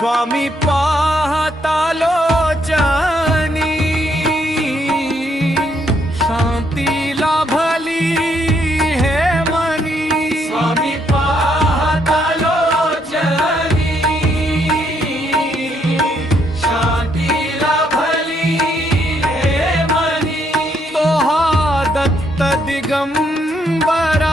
स्वामी पाहतालोचनी शांति लाभली है मनी। स्वामी पाहतालोचनी शांति लाभली है मनी। तोहा दत्त दिगंबरा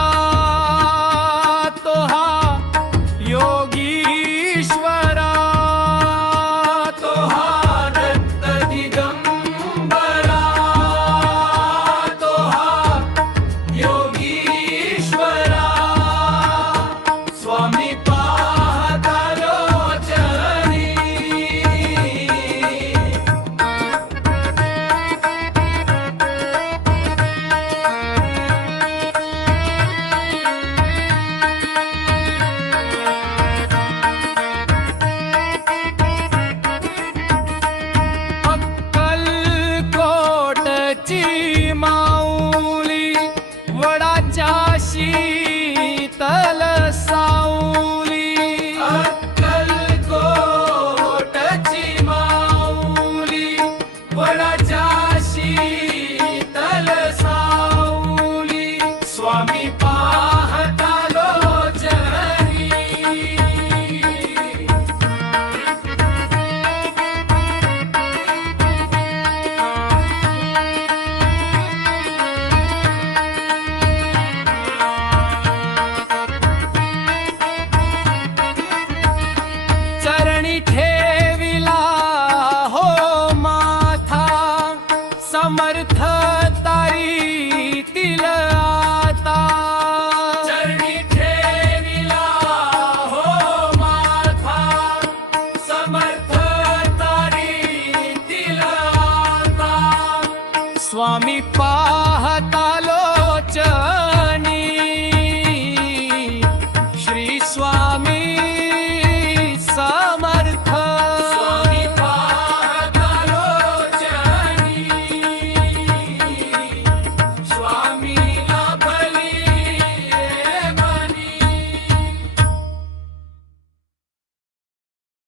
see. स्वामी पाहतालोच